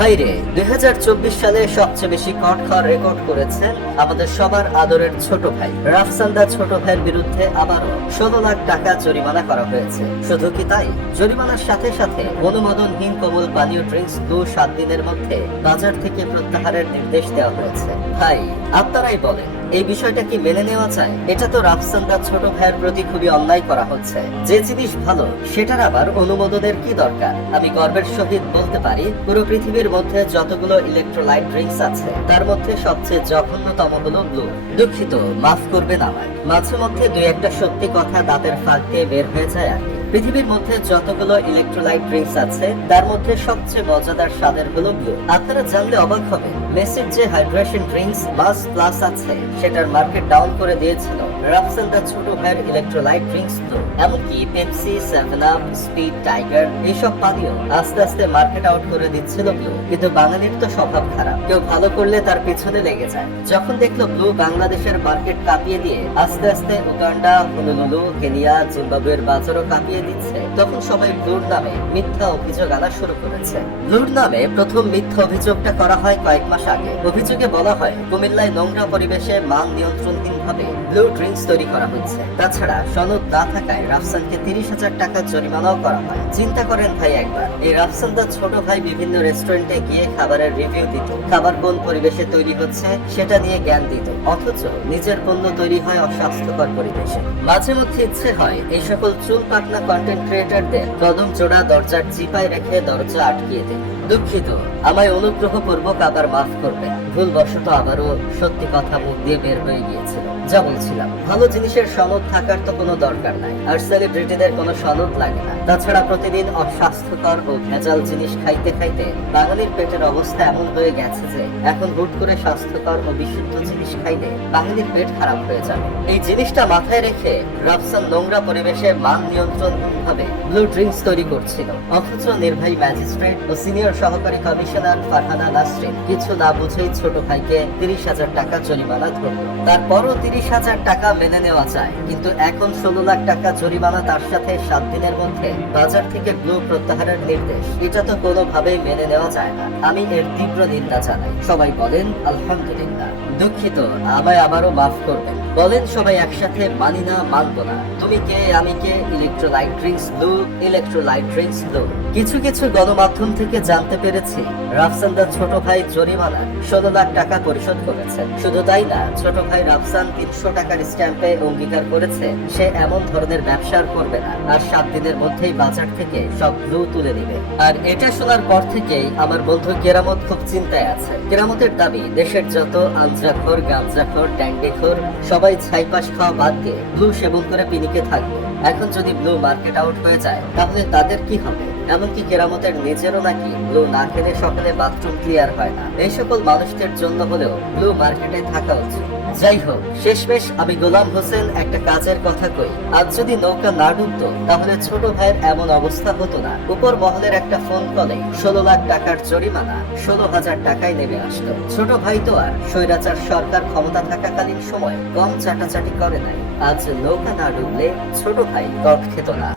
ভাইরে 2024 সালে সবচেয়ে বেশি কট খাওয়ার রেকর্ড করেছেন আমাদের সবার আদরের ছোট ভাই রাফসানদা। ছোট ভাইয়ের বিরুদ্ধে আবারও 16 লাখ টাকা জরিমানা করা হয়েছে। শুধু কি তাই, জরিমানার সাথে সাথে অনুমোদনহীন কোমল পানীয় ড্রিঙ্কস 7 দিনের মধ্যে বাজার থেকে প্রত্যাহারের নির্দেশ দেওয়া হয়েছে। ভাই আপনারাই বলেন, এই বিষয়টা কি মেনে নেওয়া যায়? এটা তো রাফসানদা ছোট ভাইয়ের প্রতি খুবই অন্যায় করা হচ্ছে। যে জিনিস ভালো সেটার আবার অনুমোদনের কি দরকার? আমি গর্বের সহিত বলতে পারি, পুরো পৃথিবীর মধ্যে যতগুলো ইলেকট্রোলাইট ড্রিঙ্কস আছে তার মধ্যে সবচেয়ে জঘন্যতম হলো ব্লু। দুঃখিত, মাফ করবেন আমায়। মাঝে মধ্যে দুই একটা সত্যি কথা দাঁতের ফাঁক দিয়ে বের হয়ে যায় আর কি। পৃথিবীর মধ্যে যতগুলো ইলেকট্রোলাইট ড্রিঙ্কস আছে তার মধ্যে সবচেয়ে মজাদার স্বাদের হলো ব্লু। আপনারা জানলে অবাক হবেন, মেসির যে হাইড্রেশন ড্রিঙ্কস মাস প্লাস আছে সেটার মার্কেট ডাউন করে দিয়েছিল রাফসানদা ছোট ভাইয়ের ইলেকট্রোলাইট ড্রিঙ্কস ব্লু। এমনকি পেপসি, 7 আপ, স্পিড, টাইগার এইসব পানীয় আস্তে আস্তে মার্কেট আউট করে দিচ্ছিল ব্লু। কিন্তু বাঙালির তো স্বভাব খারাপ, কেউ ভালো করলে তার পিছনে লেগে যায়। যখন দেখলো ব্লু বাংলাদেশের মার্কেট কাঁপিয়ে দিয়ে আস্তে আস্তে উগান্ডা, হনুলুলু, কেনিয়া, জিম্বাবুয়ের বাজারও কাঁপিয়ে দিচ্ছে, তখন সবাই ব্লুর নামে মিথ্যা অভিযোগ আনা শুরু করেছে। ব্লুর নামে প্রথম মিথ্যা অভিযোগটা করা হয় কয়েক মাস আগে। অভিযোগে বলা হয় কুমিল্লায় নোংরা পরিবেশে মান নিয়ন্ত্রণহীনভাবে ব্লু ড্রিঙ্কস তৈরি করা হচ্ছে। তাছাড়া সনদ না থাকায় রাফসানকে 30,000 টাকা জরিমানাও করা হয়। চিন্তা করেন ভাই একবার, এই রাফসানদার ছোট ভাই বিভিন্ন রেস্টুরেন্টে গিয়ে খাবারের রিভিউ দিত, খাবার কোন পরিবেশে তৈরি হচ্ছে সেটা নিয়ে জ্ঞান দিত, অথচ নিজের পণ্য তৈরি হয় অস্বাস্থ্যকর পরিবেশে। মাঝে মধ্যে ইচ্ছে হয় এই সকল চুল পাকনা কন্টেন্ট ক্রিয়েটরদের কদম জোড়া দরজার চিপায় রেখে দরজা আটকিয়ে দেয়। দুঃখিত, আমায় অনুগ্রহ পূর্বক আবার মাফ করবেন। ভুলবশত আবারও সত্যি কথা মুখ দিয়ে বের হয়ে গিয়েছিল। যা বলছিলাম, ভালো জিনিসের সনদ থাকার তো কোনো দরকার নাই, আর সেলিব্রিটিদের কোনো সনদ লাগে না। তাছাড়া প্রতিদিন অস্বাস্থ্যকর ও ভেজাল জিনিস খাইতে খাইতে বাঙালির পেটের অবস্থা এমন হয়ে গেছে যে এখন হুট করে স্বাস্থ্যকর ও বিশুদ্ধ জিনিস খাইলে বাঙালির পেট খারাপ হয়ে যাবে। এই জিনিসটা মাথায় রেখে রাফসান নোংরা পরিবেশে মান নিয়ন্ত্রণ ভাবে ব্লু ড্রিঙ্কস তৈরি করছিল, অথচ নির্বাহী ম্যাজিস্ট্রেট ও সিনিয়র সহকারী কমিশনার ফারহানা নাসরিন কিছু না বুঝেই ছোট ভাইকে 30,000 টাকা জরিমানা ধরল। তারপরও 30,000 টাকা মেনে নেওয়া যায়, কিন্তু এখন 16 লাখ টাকা জরিমানা, তার সাথে 7 দিনের মধ্যে বাজার থেকে ব্লু প্রত্যাহারের নির্দেশ। এটা তো কোনোভাবেই মেনে নেওয়া যায় না। আমি এর তীব্র নিন্দা জানাই। সবাই বলেন আলহামদুলিল্লাহ। দুঃখিত, আমায় আবারও মাফ করবেন। বলেন সবাই একসাথে, মানি না, মানবো না। তুমি কে, আমি কে, electrolyte drinks blue, electrolyte drinks blue. কিছু কিছু গণমাধ্যম থেকে জানতে পেরেছি রাফসানদার ছোট ভাই জরিমানা 16 লাখ টাকা পরিশোধ করেছে। শুধু তাই না, ছোট ভাই রাফসান 300 টাকার স্ট্যাম্পে অঙ্গীকার করেছে সে এমন ধরনের ব্যবসা আর করবে না, আর 7 দিনের মধ্যেই বাজার থেকে সব ব্লু তুলে দিবে। আর এটা শোনার পর থেকেই আমার বন্ধু কেরামত খুব চিন্তায় আছে। কেরামতের দাবি, দেশের যত আঞ্জাখোর, গাঞ্জাখোর, ড্যান্ডিখোর সবাই ছাইপাস খাওয়া বাদ দিয়ে ব্লু সেবন করে পিনিকে থাকবে। এখন যদি ব্লু মার্কেট আউট হয়ে যায় তাহলে তাদের কি হবে? এমনকি কেরামতের নিজেরও নাকি ব্লু না খেলে সকালে বাথরুম ক্লিয়ার হয় না। এই সকল মানুষদের জন্য হলেও ব্লু মার্কেটে থাকা উচিত। যাই হোক, শেষমেশ আমি গোলাম হোসেন একটা কাজের কথা কই। আজ যদি নৌকা না ডুবতো তাহলে ছোট ভাইয়ের এমন অবস্থা হতো না। উপর মহলের একটা ফোন কলে 16 লাখ টাকার জরিমানা 16,000 টাকায় নেমে আসতো। ছোট ভাই তো আর স্বৈরাচার সরকার ক্ষমতা থাকাকালীন সময় কম চাটাচাটি করে নাই। আজ নৌকা না ডুবলে ছোট ভাই কট খেত না।